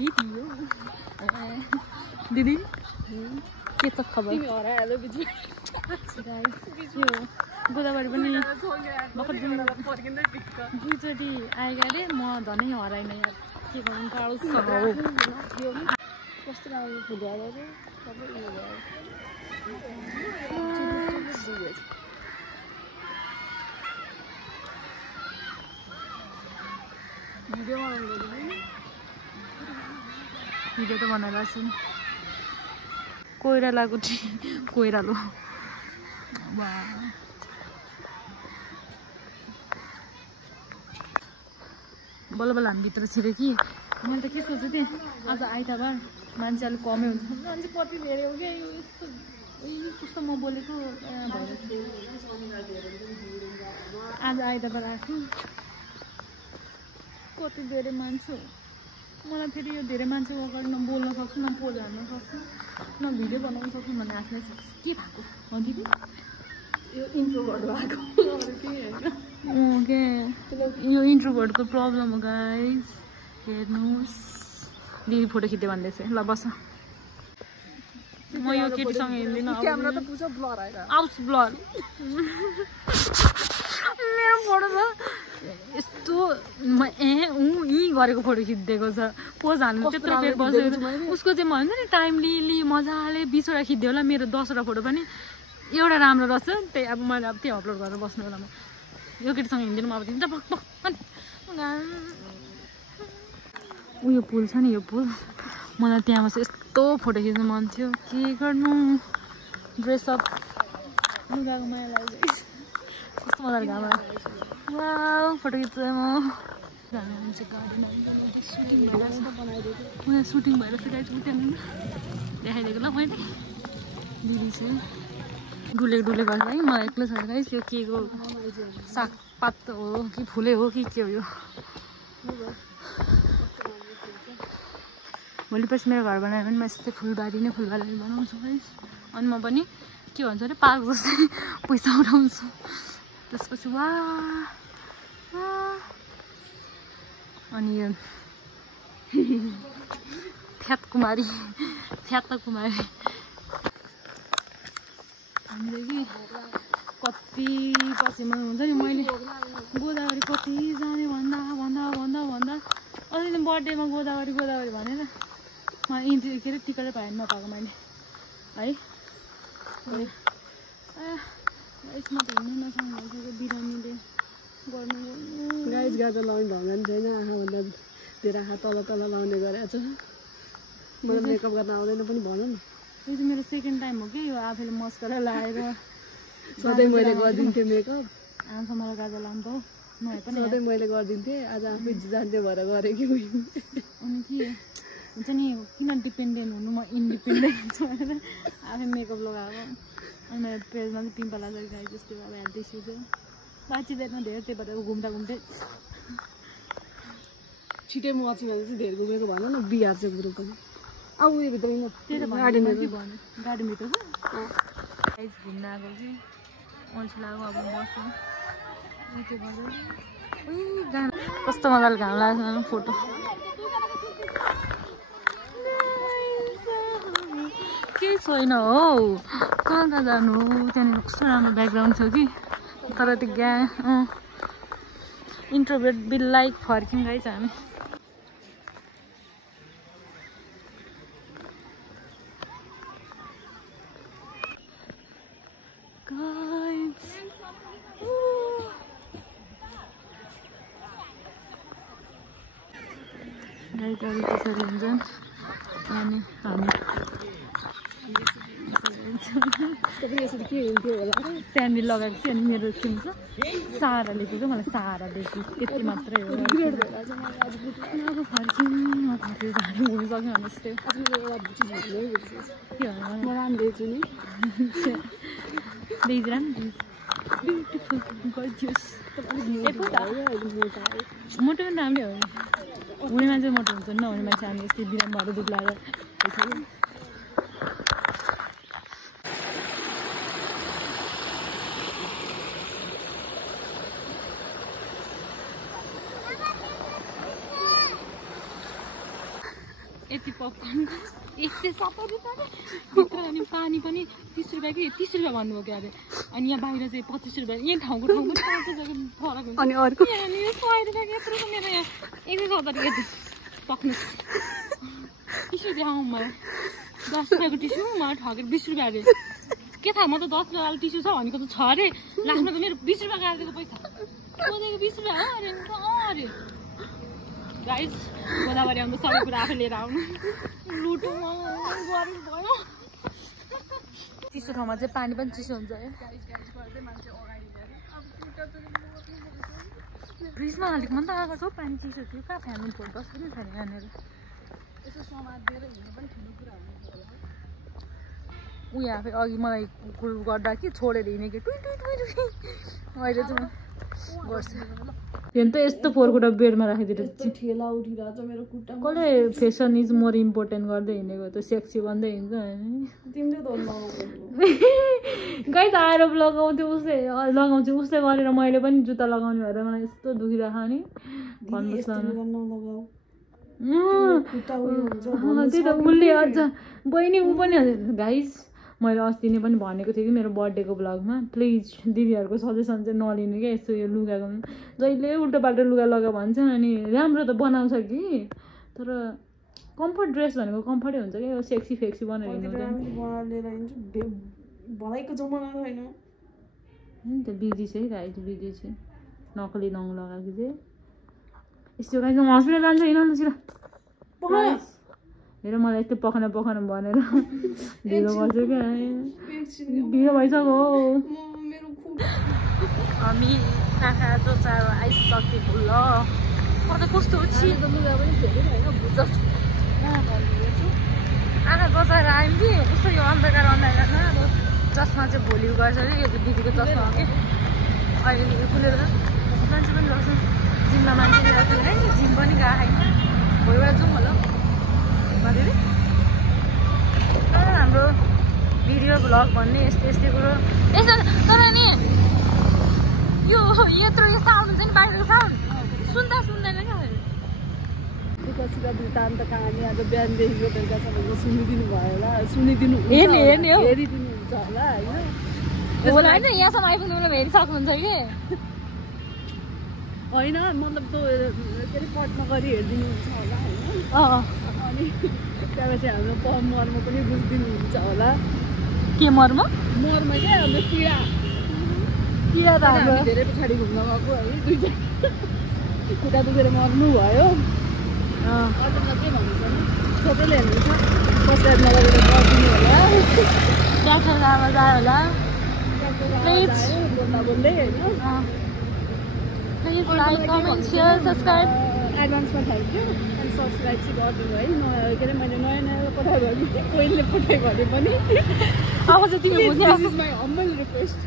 video दिदी के छ खबर तिमी हरायो बिजु गाइस यो गोदावरी पनि दुईचोटि आएका अरे म धनै हराइन यार के गर्नु गाह्रो छ कस्तो राम्रो फुल आयो रे सबै उयो भयो भिडियो त बनाइरहेको छु नि कोइरालाको कोइरालो बल्ल बल्ल हामी भित्र छिरे कि मैले त के सोच्छु थिएँ आज आइतबार मान्छे अलिक कमै हुन्छ मान्छे कति धेरै हो क्या यस्तो कस्तो म बोलेको आज आइतबार आएको कति धेरै मान्छे मलाई फेरि यो धेरै मान्छेको अगाडि न बोल्न सक्छु न पोज हाल्न सक्छु न भिडियो बनाउन सक्छु भन्ने आफूलाई सक्छु के भएको हो दिदी यो इन्ट्रोभर्ट भएको अरू केही होइन के यो इन्ट्रोभर्टको प्रब्लम हो गाइस हेर्नुहोस् दिदी फोटो खिच्दै भन्दैछ ल बस म यो केटीसँग हिँड्दिनँ क्यामेरा त पुरा ब्लर आएर आउस ब्लर मेरो फोटो त यस्तो म यहीँ गरेको फोटो खिचिदिएको छ पोज हाल्नु त्यत्रो बेर बसेको उसको चाहिँ म हुन्छ नि टाइमली मजाले 20वटा खिचिदियो होला मेरो 10वटा फोटो पनि एउटा राम्रो रहेछ त्यही अब मैले अब त्यही अपलोड गरेर बस्नु होला म यो केटीसँग हिँड्दिनँ म अब तिमी त उयो पुल छ नि यो पुल मलाई त्यहाँ बसेर यस्तो फोटो खिच्नु मन थियो के गर्नु ड्रेसअप लुगाको माया लाग्यो कस्तो मजाले घाम वाउ फोटो खिच्छु म सुटिङ भइरहेको छ गाइस त्यहाँ देखाइदिएको ल मैले दिदी चाहिँ डुलेको गर्छ है मलाई एक्लै छ गाइस यो के को सागपात हो कि फुलै हो कि के हो यो भोलि पर्सि मेरो घर बनायो भने म यस्तै फुलबारी बनाउँछु गाइस अनि म पनि के भन्छ अरे पार्क जस्तै पैसा उठाउँछु त्यसपछि वा अनि यो फ्यात कुमारी हामीले कि कति पछिमा हुन्छ नि मैले गोदावरी कति जाने भन्दा अस्ति बर्थडेमा गोदावरी भनेर मलाई इन्ट्री के अरे टिकटै पाएँ नपाएको मैले है यसमा त हिँड्नु नसक्नु भइसक्यो बिरामीले गर्नु गाइस गाजा लाउने ढङ्ग छैन आँखाभन्दा धेरै आँखा तल लाउने गरेको छ मलाई मेकअप गर्न आउँदैन पनि भन न यो चाहिँ मेरो सेकेन्ड टाइम हो कि यो आफैले मस्करा लगाएर सधैँ मैले गरिदिन्थेँ मेकअप आउँछ मलाई गाजा लाउनु त हौ नभए पनि सधैँ मैले गरिदिन्थेँ आज आफै जान्थे भएर गरेँ कि अनि के हुन्छ नि किन डिपेन्डेन्ट हुनु म इन्डिपेन्डेन्ट छु भनेर आफै मेकअप लगाएको अनि मेरो पेजमा चाहिँ पिम्पल आएको गाई जस्तै अब हेल्थ इस्यु चाहिँ बाँचिँदैन धेरै त्यही भएर घुम्दै छिटै म अचि भने चाहिँ धेरै घुमेको भन न बिहार चाहिँ ग्रुप पनि अब उयो भित्र त्यही त गाडीभित्र छ गाइस घुम्न आएको कि अल्छी लाग्यो अब बस्छु के गर्दै कस्तो मजाले घाम लाग्छ फोटो केही छैन हौ कहाँ जानु त्यहाँनिर कस्तो राम्रो ब्याकग्राउन्ड छ कि तर त्यो इन्ट्रोभर्ट बिल लाइक फर्क्यौँ गाइस हामी गाइजहरू त्यसरी हुन्छन् अनि हामी स्यान्डल लगाएको थिएँ अनि मेरो के हुन्छ सहारा लेखेको मलाई सहारा लेखेको यति मात्रै हो अब फर्क्यौँ जानु हुनु सक्यो भने जस्तै के ब्युटिफुल गरिदियोस् मोटो पनि राम्रै हो हुने मान्छे मोटो हुन्छ नहुने मान्छे हामी यस्तै बिराम भएर दुध लागेर यति पपकर्नको 170 रुपियाँ भित्र अनि पानी पनि 30 रुपियाँ कि 30 रुपियाँ भन्नुभयो क्या अरे अनि यहाँ बाहिर चाहिँ 25 रुपियाँ यहाँ ठाउँको 5 रुपियाँको फरक हुन्छ अनि अर्को 100 रुपियाँ यत्रो छ मेरो यहाँ 170 यति पक्नु टिस्यु देखाउँ मलाई 10 रुपियाँको टिस्यु मलाई ठगेर 20 रुपियाँ अरे के थाहा म त 10 रुपियाँ टिस्यु छ भनेको त छ अरे लास्टमा त मेरो 20 रुपियाँ काटिदिएको पैसा सोधेको 20 रुपियाँ हो अरे अरे गाइस गोदावरी आउँदा सबै कुरा आफै लिएर आउनु लुटो गर्नु भयो चिसो ठाउँमा चाहिँ पानी पनि चिसो हुन्छ है फ्रिजमा हालेको मन त आएको छ पानी चिसो थियो कहाँ फ्यान फोन बस पनि छैन यहाँनिर यसो समातेर हिँड्नु पनि ठुलो कुरा हुन्छ उयो आफै अघि मलाई कुल गर्दा कि छोडेर हिँडेको टुइ टुइ टुइ टुइ अहिले चाहिँ गर्छ त्यो त यस्तो फोरखुट्टा बेडमा राखिदिएर ठेला उठिरहेछ मेरो खुट्टा कसले फेसन इज मोर इम्पोर्टेन्ट गर्दै हिँडेको त सेक्सी भन्दै हिँड्छ तिमीले त गाई त आरोप लगाउँथ्यो उसले लगाउँथ्यो उसले गरेर मैले पनि जुत्ता लगाउने भएर मलाई यस्तो दुखिरहेको नि भन्नुहोस् त्यही त उसले अझ बहिनी ऊ पनि गाइस मैले अस्ति नै पनि भनेको थिएँ कि मेरो बर्थडेको ब्लगमा प्लिज दिदीहरूको सजेसन चाहिँ नलिनु क्या यस्तो यो लुगाको जहिले उल्टो पाल्टो लुगा लगा भन्छ अनि राम्रो त बनाउँछ कि तर कम्फर्ट ड्रेस भनेको कम्फर्टै हुन्छ क्या यो सेक्सी फेक्सी बनाएर हिँड्नु भलाइको जमाना छैन नि त बिजी छ है गाई चाहिँ बिजी छ नकली नङ लगाएको चाहिँ यस्तो गाई चाहिँ हस्पिटल जान्छ हिँड्नु छिरा हेर मलाई यस्तो पखाना भनेर ढिलो गर्छु क्या ढिलो भइसक्यो हामी कहाँ जो चारो आइसकेको ल म त कस्तो छिटो लुगा पनि धेरै होइन भुज आँखा बचाएर आयौँ कि कस्तो यो अन्धकारमा अब चस्मा चाहिँ भोलि गर्छ अरे यो दिदीको चस्मा हो कि अहिले खुलेर मान्छे पनि गर्छ जिममा मान्छे गएको है जिम पनि गएको छैन भोलिबाट जाउँ होला हाम्रो भिडियो भ्लग भन्ने यस्तै कुरो यस्तो तर नि यो यत्रो यो साउन्ड हुन्छ नि बाहिरको साउन्ड सुन्दैन क्या दुःखसित वृत्तान्त कहानी आज बिहानदेखिको बेलुकासम्म सुनिदिनु भयो होला सुनिदिनु हेरिदिनुहुन्छ होला होइन यहाँसम्म आइपुग्नु बेला हेरिसक्नुहुन्छ कि होइन मतलब त के अरे कट नगरी हेरिदिनुहुन्छ होला होइन अनि त्यहाँपछि हाम्रो मर्म पनि बुझिदिनुहुन्छ होला के मर्म क्या हाम्रो किरा त हाम्रो धेरै पछाडि घुम्न गएको है दुईजना खुट्टा दुखेर मर्नु भयो अरूलाई के भन्नुहुन्छ नि सबैले हेर्नुहुन्छ सब्सक्राइब नगरेर गरिदिनु होला ट्याक्टरमा जायो होला बोल्दै होइन please like comment share subscribe एडभान्समा थ्याङ्क यू अनि सब्सक्राइब चाहिँ गरिदिनु है के अरे मैले नयाँ पठायो भने कोहीले पठायो भने पनि अब चाहिँ तिमी बुझ्यौ माई हम्बल रिक्वेस्ट